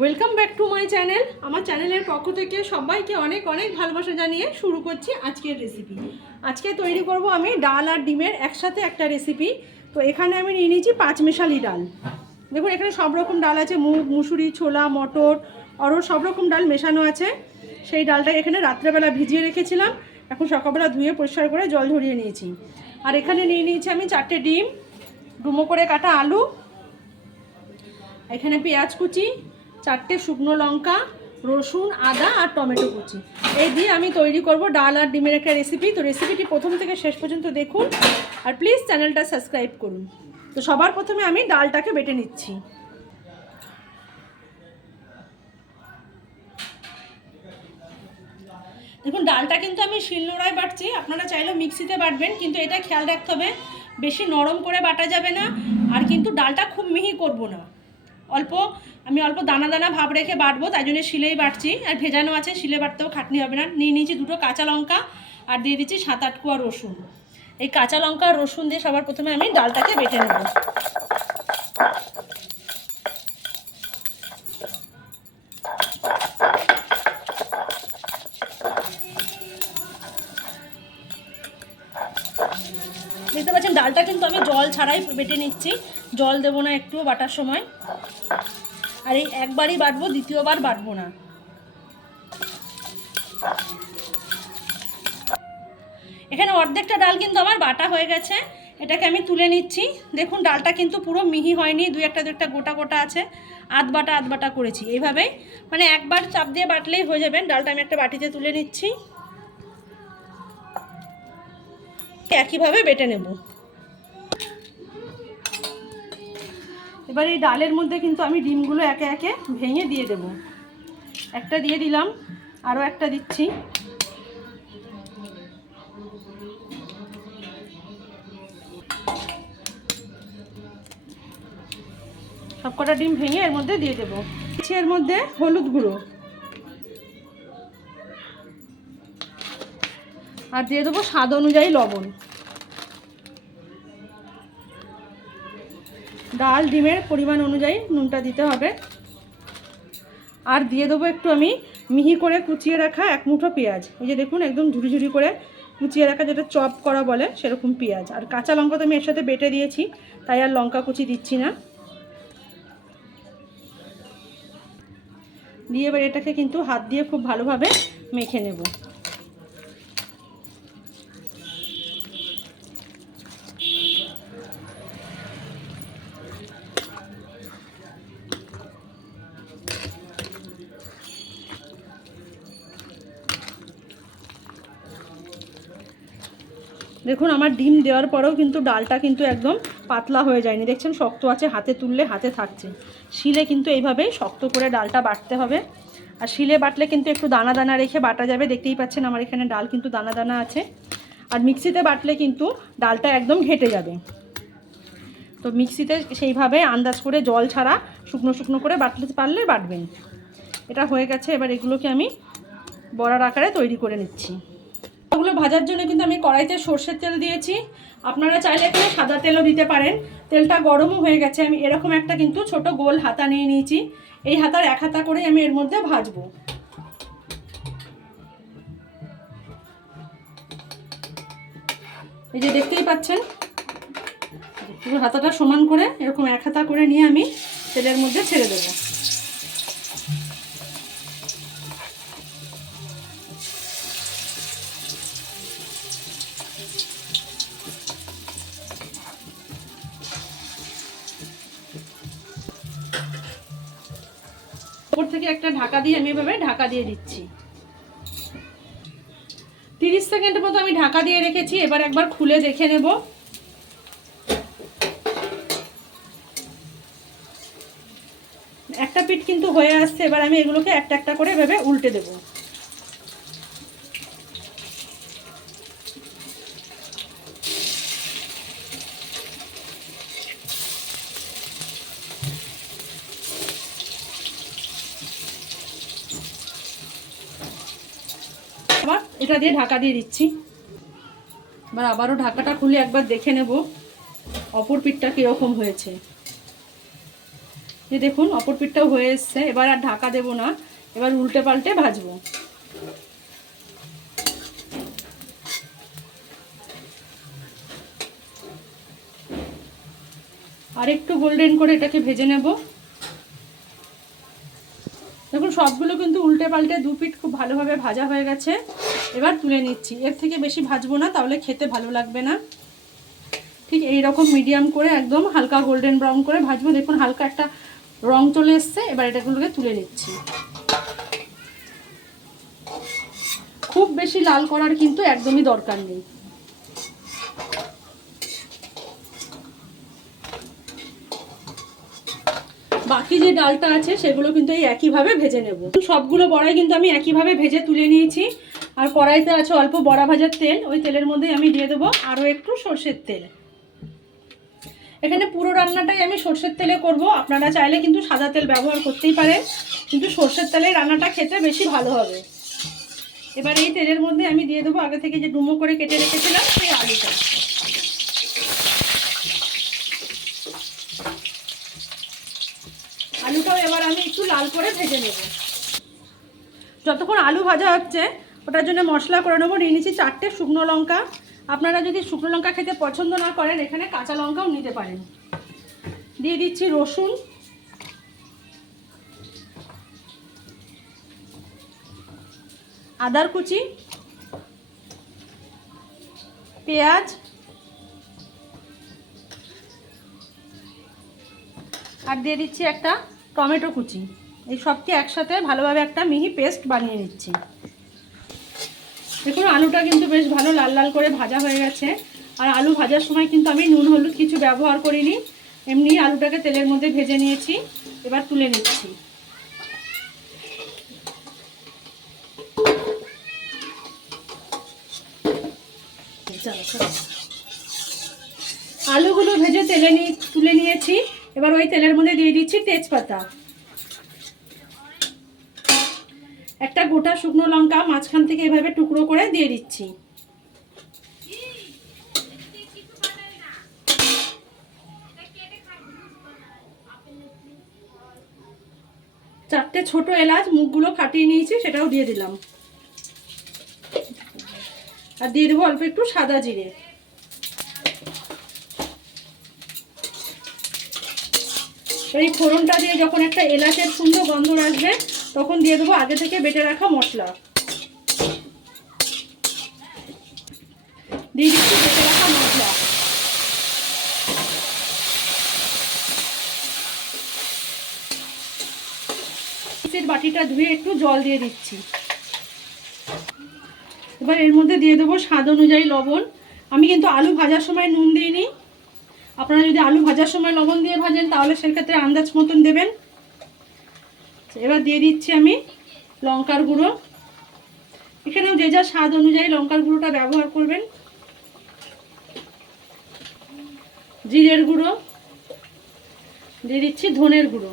Welcome back to my channel. আমার চ্যানেলের পক্ষ থেকে সবাইকে অনেক অনেক ভালোবাসা জানিয়ে শুরু করছি আজকের রেসিপি। আজকে তৈরি করব আমি ডাল আর ডিমের একসাথে একটা রেসিপি। তো এখানে আমি নিয়ে নিয়েছি পাঁচমেশালি ডাল। দেখুন এখানে সব রকম ডাল আছে, মুগ, মুসুরি, ছোলা, মটর, অড়হর, সব রকম ডাল মেশানো আছে। সেই ডালটা এখানে রাত্রেবেলা ভিজিয়ে রেখেছিলাম, এখন সকালবেলা ধুয়ে পরিষ্কার করে জল ঝরিয়ে নিয়েছি। আর এখানে নিয়ে নিয়েছি আমি 4টে ডিম, ডুমো করে কাটা আলু, এখানে পেঁয়াজ কুচি, 4টে শুকনো লঙ্কা, রসুন, আদা আর টমেটো কুচি। এই দিয়ে আমি তৈরি করব ডাল আর ডিমের একটা রেসিপি। তো রেসিপিটি প্রথম থেকে শেষ পর্যন্ত দেখুন আর প্লিজ চ্যানেলটা সাবস্ক্রাইব করুন। তো সবার প্রথমে আমি ডালটাকে বেটে নিচ্ছি। দেখুন ডালটা কিন্তু আমি শিলনোড়ায় বাটছি, আপনারা চাইলেও মিক্সিতে বাটবেন, কিন্তু এটা খেয়াল রাখতে হবে বেশি নরম করে বাটা যাবে না, আর কিন্তু ডালটা খুব মিহি করব না। অল্প দানা দানা ভাব রেখে বাটবো, তাই জন্য শিলেই বাটছি। আর ভেজানো আছে, শিলে বাটতেও খাটনি হবে না। নিয়ে নিয়েছি 2টো কাঁচা লঙ্কা আর দিয়ে দিচ্ছি 7-8 কোয়া রসুন। এই কাঁচা লঙ্কা আর রসুন দিয়ে সবার প্রথমে আমি ডালটাকে বেটে নেব। দেখতে পাচ্ছেন ডালটা কিন্তু আমি জল ছাড়াই বেটে নিচ্ছি, জল দেবো না একটুও বাটার সময়। আর এই একবারই বাটবো, দ্বিতীয়বার বাটবো না। এখানে অর্ধেকটা ডাল কিন্তু আমার বাটা হয়ে গেছে, এটাকে আমি তুলে নিচ্ছি। দেখুন ডালটা কিন্তু পুরো মিহি হয়নি, দু একটা গোটা গোটা আছে, আধ বাটা করেছি। এইভাবেই মানে একবার চাপ দিয়ে বাটলেই হয়ে যাবেন। ডালটা আমি একটা বাটিতে তুলে নিচ্ছি, একইভাবে বেটে নেব। এবার এই ডালের মধ্যে কিন্তু আমি ডিমগুলো একে একে ভেঙে দিয়ে দেব। একটা দিয়ে দিলাম, আরও একটা দিচ্ছি। সবকটা ডিম ভেঙে এর মধ্যে দিয়ে দেবো। এর মধ্যে হলুদ গুঁড়ো আর দিয়ে দেবো স্বাদ অনুযায়ী লবণ। ডাল ডিমের পরিমাণ অনুযায়ী নুনটা দিতে হবে। আর দিয়ে দেবো একটু আমি মিহি করে কুচিয়ে রাখা 1 মুঠো পেঁয়াজ। এই যে দেখুন একদম ঝুড়ি ঝুড়ি করে কুচিয়ে রাখা, যেটা চপ করা বলে সেরকম পেঁয়াজ। আর কাঁচা লঙ্কা তো আমি এর সাথে বেটে দিয়েছি, তাই আর লঙ্কা কুচি দিচ্ছি না। দিয়ে এবার এটাকে কিন্তু হাত দিয়ে খুব ভালোভাবে মেখে নেব। দেখুন আমার ডিম দেওয়ার পরেও কিন্তু ডালটা কিন্তু একদম পাতলা হয়ে যায়নি, দেখছেন শক্ত আছে, হাতে তুললে হাতে থাকছে। শিলে কিন্তু এইভাবেই শক্ত করে ডালটা বাটতে হবে। আর শিলে বাটলে কিন্তু একটু দানা দানা রেখে বাটা যাবে। দেখতেই পাচ্ছেন আমার এখানে ডাল কিন্তু দানা দানা আছে। আর মিক্সিতে বাটলে কিন্তু ডালটা একদম ঘেটে যাবে। তো মিক্সিতে সেইভাবে আন্দাজ করে জল ছাড়া শুকনো শুকনো করে বাটতে পারলে বাটবেন। এটা হয়ে গেছে, এবার এগুলোকে আমি বড়ার আকারে তৈরি করে নিচ্ছি। এগুলো ভাজার জন্য কিন্তু আমি কড়াইতে সর্ষের তেল দিয়েছি, আপনারা চাইলে এখানে সাদা তেলও দিতে পারেন। তেলটা গরমও হয়ে গেছে। আমি এরকম একটা কিন্তু ছোট গোল হাতা নিয়ে নিয়েছি, এই হাতার 1 হাতা করে আমি এর মধ্যে ভাজবো। এই যে দেখতেই পাচ্ছেন পুরো হাতাটা সমান করে এরকম 1 হাতা করে নিয়ে আমি তেলের মধ্যে ছেড়ে দেবো। উপর থেকে একটা ঢাকা দিয়ে আমি এভাবে ঢাকা দিয়ে দিচ্ছি। 30 সেকেন্ডের মতো আমি ঢাকা দিয়ে রেখেছি। এবার একবার খুলে দেখে নেব। একটা পিঠ কিন্তু হয়ে আসছে, এবার আমি এগুলোকে একটা একটা করে এভাবে উল্টে দেব। আবার এটা দিয়ে ঢাকা দিয়ে দিচ্ছি। এবার আবারও ঢাকাটা খুলে একবার দেখে নেব অপর পিঠটা কীরকম হয়েছে। যে দেখুন অপর পিঠটাও হয়ে এসছে। এবার আর ঢাকা দেব না, এবার উল্টে পাল্টে ভাজবো। আর একটু গোল্ডেন করে এটাকে ভেজে নেব। দেখুন সবগুলো কিন্তু উল্টে পাল্টে দু পিঠ খুব ভালোভাবে ভাজা হয়ে গেছে। এবার তুলে নিচ্ছি। এর থেকে বেশি ভাজবো না, তাহলে খেতে ভালো লাগবে না। ঠিক এই রকম মিডিয়াম করে একদম হালকা গোল্ডেন ব্রাউন করে ভাজবো। দেখুন হালকা একটা রং চলে এসছে। এবার এটাগুলোকে তুলে নিচ্ছি। খুব বেশি লাল করার কিন্তু একদমই দরকার নেই। বাকি যে ডালটা আছে সেগুলো কিন্তু এই একইভাবে ভেজে নেব। সবগুলো বড়াই কিন্তু আমি একইভাবে ভেজে তুলে নিয়েছি। আর কড়াইতে আছে অল্প বড়া ভাজার তেল, ওই তেলের মধ্যে আমি দিয়ে দেবো আরও একটু সর্ষের তেল। এখানে পুরো রান্নাটাই আমি সর্ষের তেলে করব। আপনারা চাইলে কিন্তু সাদা তেল ব্যবহার করতেই পারেন, কিন্তু সর্ষের তেলে রান্নাটা খেতে বেশি ভালো হবে। এবার এই তেলের মধ্যে আমি দিয়ে দেবো আগে থেকে যে ডুমো করে কেটে রেখেছিলাম সেই আলুটা। আলুটাও এবার আমি একটু লাল করে ভেজে নেব। যতক্ষণ আলু ভাজা হচ্ছে ওটার জন্য মশলা করে নেবো। নিয়ে নিচ্ছি 4টে শুকনো লঙ্কা। আপনারা যদি শুকনো লঙ্কা খেতে পছন্দ না করেন এখানে কাঁচা লঙ্কাও নিতে পারেন। দিয়ে দিচ্ছি রসুন, আদার কুচি, পেঁয়াজ, আর দিয়ে দিচ্ছি একটা টমেটো কুচি। এই সবকে একসাথে ভালোভাবে একটা মিহি পেস্ট বানিয়ে নিচ্ছি। দেখুন আলুটা কিন্তু বেশ ভালো লাল লাল করে ভাজা হয়ে গেছে। আর আলু ভাজার সময় কিন্তু আমি নুন হলুদ কিছু ব্যবহার করিনি, এমনি আলুটাকে তেলের মধ্যে ভেজে নিয়েছি। এবার তুলে নিচ্ছি। আলুগুলো ভেজে তুলে নিয়েছি। এবার ওই তেলের মধ্যে দিয়ে দিচ্ছি তেজপাতা, একটা গোটা শুকনো লঙ্কা মাঝখান থেকে এভাবে টুকরো করে দিয়ে দিচ্ছি। চারটে ছোট এলাচ মুখগুলো ফাটিয়ে নিয়েছি, সেটাও দিয়ে দিলাম। আর দিয়ে দেবো অল্প একটু সাদা জিরে। এই ফোড়নটা দিয়ে যখন একটা এলাচের সুন্দর গন্ধ আসবে তখন দিয়ে দেবো আগে থেকে বেটে রাখা মশলা। দিয়ে দিচ্ছি বেটে রাখা মশলা। মিক্সির বাটিটা ধুয়ে একটু জল দিয়ে দিচ্ছি। এবার এর মধ্যে দিয়ে দেবো স্বাদ অনুযায়ী লবণ। আমি কিন্তু আলু ভাজার সময় নুন দিইনি। আপনারা যদি আলু ভাজার সময় লবণ দিয়ে ভাজেন তাহলে সেক্ষেত্রে আন্দাজ মতন দেবেন। এবার দিয়ে দিচ্ছি আমি লঙ্কার গুঁড়ো। এখানেও যে যা স্বাদ অনুযায়ী লঙ্কার গুঁড়োটা ব্যবহার করবেন। জিরের গুঁড়ো দিয়ে দিচ্ছি, ধনের গুঁড়ো,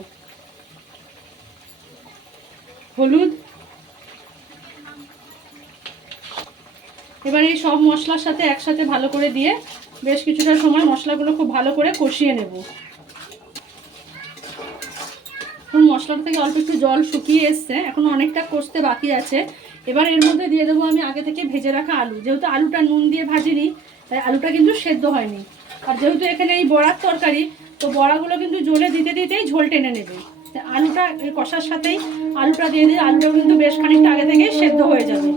হলুদ। এবার এই সব মশলার সাথে একসাথে ভালো করে দিয়ে বেশ কিছুটা সময় মশলাগুলো খুব ভালো করে কষিয়ে নেব। এখন মশলাটা থেকে অল্প একটু জল শুকিয়ে এসছে, এখন অনেকটা কষতে বাকি আছে। এবার এর মধ্যে দিয়ে দেবো আমি আগে থেকে ভেজে রাখা আলু। যেহেতু আলুটা নুন দিয়ে ভাজিনি তাই আলুটা কিন্তু সেদ্ধ হয়নি। আর যেহেতু এখানে এই বড়ার তরকারি, তো বড়াগুলো কিন্তু জ্বলে দিতে দিতেই ঝোল টেনে নেবে। আলুটা কষার সাথেই আলুটা দিয়ে দিয়ে আলুটাও কিন্তু বেশ খানিকটা আগে থেকেই সেদ্ধ হয়ে যাবে।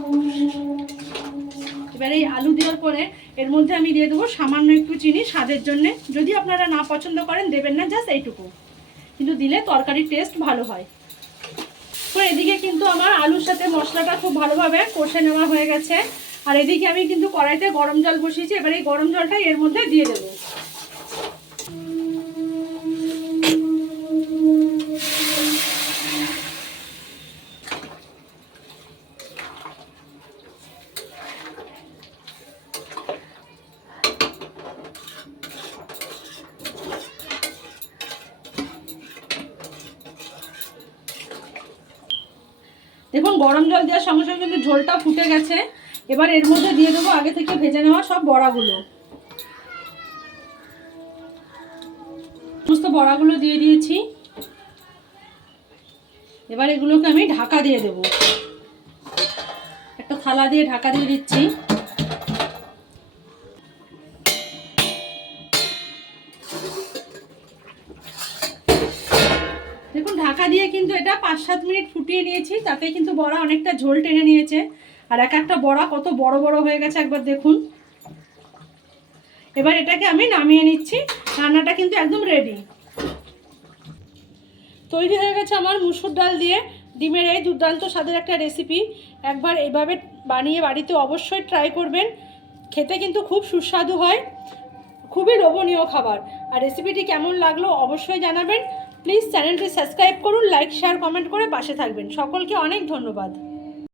এবার এই আলু দেওয়ার পরে এর মধ্যে আমি দিয়ে দেবো সামান্য একটু চিনি স্বাদের জন্যে। যদি আপনারা না পছন্দ করেন দেবেন না, জাস্ট এইটুকু, কিন্তু দিলে তরকারির টেস্ট ভালো হয়। তো এদিকে কিন্তু আমার আলুর সাথে মশলাটা খুব ভালোভাবে কষে নেওয়া হয়ে গেছে। আর এদিকে আমি কিন্তু কড়াইতে গরম জল বসিয়েছি। এবার এই গরম জলটাই এর মধ্যে দিয়ে দেবো। দেখুন গরম জল দেওয়ার সঙ্গে সঙ্গে কিন্তু ঝোলটা ফুটে গেছে। এবার এর মধ্যে দিয়ে দেবো আগে থেকে ভেজে নেওয়া সব বড়াগুলো। সমস্ত বড়াগুলো দিয়ে দিয়েছি। এবার এগুলোকে আমি ঢাকা দিয়ে দেব, একটা থালা দিয়ে ঢাকা দিয়ে দিচ্ছি। দেখুন ঢাকা দিয়ে কিন্তু এটা 5-7 মিনিট ফুটিয়ে নিয়েছি, তাতে কিন্তু বড়া অনেকটা ঝোল টেনে নিয়েছে। আর এক একটা বড়া কত বড় বড় হয়ে গেছে একবার দেখুন। এবার এটাকে আমি নামিয়ে নিচ্ছি, রান্নাটা কিন্তু একদম রেডি। তৈরি হয়ে গেছে আমার মুসুর ডাল দিয়ে ডিমের এই দুর্দান্ত স্বাদের একটা রেসিপি। একবার এইভাবে বানিয়ে বাড়িতে অবশ্যই ট্রাই করবেন, খেতে কিন্তু খুব সুস্বাদু হয়, খুবই লোভনীয় খাবার। আর রেসিপিটি কেমন লাগলো অবশ্যই জানাবেন। প্লিজ চ্যানেলটি সাবস্ক্রাইব করুন, লাইক শেয়ার কমেন্ট করে পাশে থাকবেন। সকলকে অনেক ধন্যবাদ।